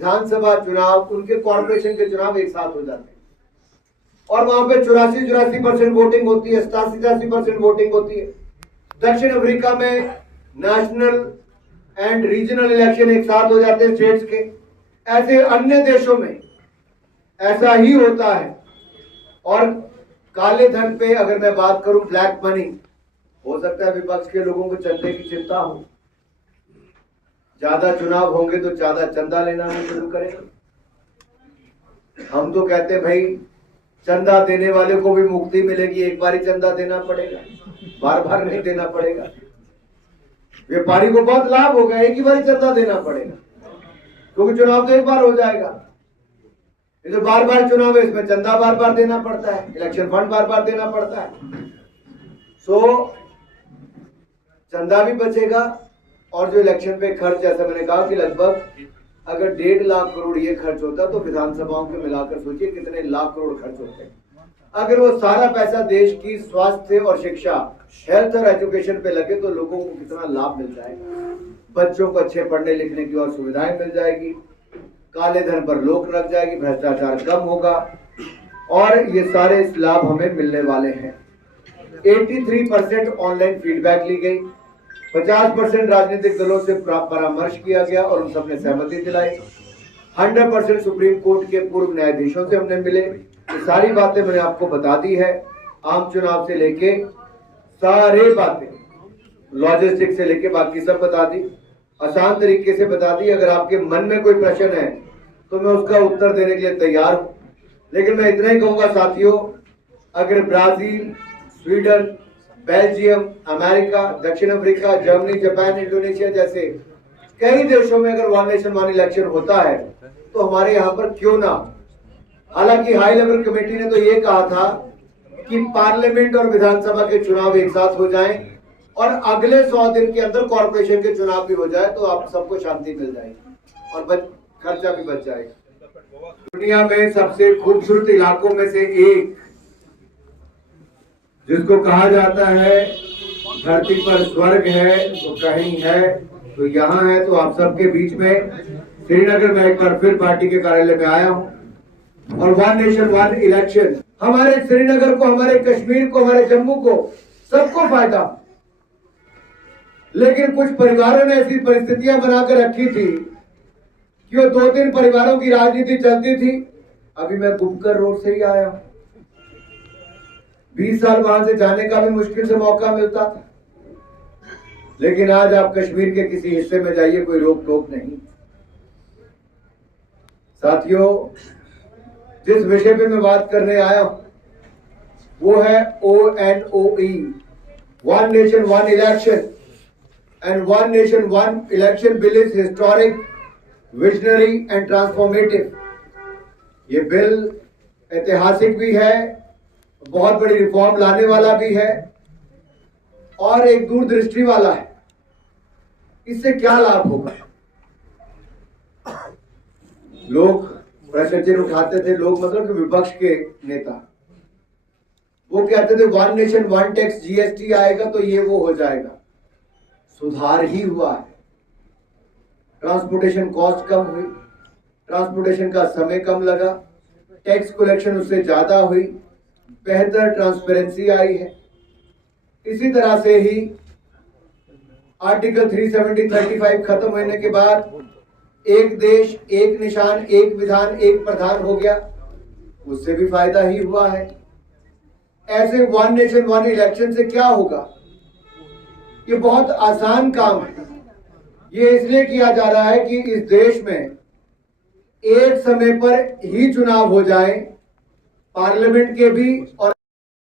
विधानसभा चुनाव, उनके कॉर्पोरेशन के चुनाव एक साथ हो जाते हैं और वहां पे 84% वोटिंग होती है, 87% वोटिंग होती है। दक्षिण अफ्रीका में नेशनल एंड रीजनल इलेक्शन एक साथ हो जाते हैं स्टेट्स के। ऐसे अन्य देशों में ऐसा ही होता है। और काले धन पे अगर मैं बात करूं, ब्लैक मनी, हो सकता है विपक्ष के लोगों को चंदे की चिंता हो, ज्यादा चुनाव होंगे तो ज्यादा चंदा लेना हम शुरू करेंगे। हम तो कहते हैं भाई चंदा देने वाले को भी मुक्ति मिलेगी, एक बार ही चंदा देना पड़ेगा, बार बार नहीं देना पड़ेगा। व्यापारी को बहुत लाभ होगा, एक ही बार चंदा देना पड़ेगा क्योंकि चुनाव तो एक बार हो जाएगा। ये जो बार बार चुनाव है इसमें चंदा बार बार देना पड़ता है, इलेक्शन फंड बार बार देना पड़ता है। सो चंदा भी बचेगा और जो इलेक्शन पे खर्च, जैसा मैंने कहा कि लगभग अगर 1.5 लाख करोड़ ये खर्च होता तो विधानसभाओं के मिलाकर सोचिए कितने लाख करोड़ खर्च होते हैं। अगर वो सारा पैसा देश की स्वास्थ्य और शिक्षा, हेल्थ और एजुकेशन पे लगे तो लोगों को कितना लाभ मिल जाएगा। बच्चों को अच्छे पढ़ने लिखने की और सुविधाएं मिल जाएगी, काले धन पर रोक लग जाएगी, भ्रष्टाचार कम होगा और ये सारे लाभ हमें मिलने वाले हैं। 83% ऑनलाइन फीडबैक ली गई, 50% राजनीतिक दलों से परामर्श किया गया और उन सबने सहमति दिलाई। 100% सुप्रीम कोर्ट के पूर्व न्यायाधीशों से हमने मिले। ये सारी बातें मैंने आपको बता दी है, आम चुनाव से लेके सारे बातें, लॉजिस्टिक से लेके बाकी सब बता दी, आसान तरीके से बता दी। अगर आपके मन में कोई प्रश्न है तो मैं उसका उत्तर देने के लिए तैयार हूं। लेकिन मैं इतना ही कहूंगा साथियों, अगर ब्राजील, स्वीडन, बेल्जियम, अमेरिका, दक्षिण अफ्रीका, जर्मनी, जापान, इंडोनेशिया जैसे कई देशों में अगर वन नेशन वन इलेक्शन होता है तो हमारे यहाँ पर क्यों ना। हालांकि हाई लेवल कमेटी ने तो ये कहा था कि पार्लियामेंट और विधानसभा के चुनाव एक साथ हो जाएं और अगले 100 दिन के अंदर कॉर्पोरेशन के चुनाव भी हो जाए तो आप सबको शांति मिल जाएगी और खर्चा भी बच जाएगा। दुनिया में सबसे खूबसूरत इलाकों में से एक, जिसको कहा जाता है धरती पर स्वर्ग है तो कहीं है तो यहाँ है, तो आप सबके बीच में श्रीनगर में एक बार फिर पार्टी के कार्यालय में आया हूँ और वन नेशन वन इलेक्शन हमारे श्रीनगर को, हमारे कश्मीर को, हमारे जम्मू को, सबको फायदा। लेकिन कुछ परिवारों ने ऐसी परिस्थितियां बनाकर रखी थी कि वो 2-3 परिवारों की राजनीति चलती थी। अभी मैं कुपकर रोड से ही आया हूं, 20 साल वहां से जाने का भी मुश्किल से मौका मिलता था, लेकिन आज आप कश्मीर के किसी हिस्से में जाइए, कोई रोक टोक नहीं। साथियों, जिस विषय पे मैं बात करने आया हूं वो है ONOE, one nation one election. And one nation one election bill is historic, visionary and transformative. ये बिल ऐतिहासिक भी है, बहुत बड़ी रिफॉर्म लाने वाला भी है और एक दूरदृष्टि वाला है। इससे क्या लाभ होगा? लोग प्रश्न चिन्ह उठाते थे, लोग मतलब कि विपक्ष के नेता, वो कहते थे one nation one tax, GST आएगा तो ये वो हो जाएगा। सुधार ही हुआ है, ट्रांसपोर्टेशन कॉस्ट कम हुई, ट्रांसपोर्टेशन का समय कम लगा, टैक्स कलेक्शन उससे ज्यादा हुई, बेहतर ट्रांसपेरेंसी आई है। इसी तरह से ही आर्टिकल 370-35 खत्म होने के बाद एक देश एक निशान, एक विधान, एक प्रधान हो गया, उससे भी फायदा ही हुआ है। ऐसे वन नेशन वन इलेक्शन से क्या होगा? ये बहुत आसान काम है। ये इसलिए किया जा रहा है कि इस देश में एक समय पर ही चुनाव हो जाए, पार्लियामेंट के भी और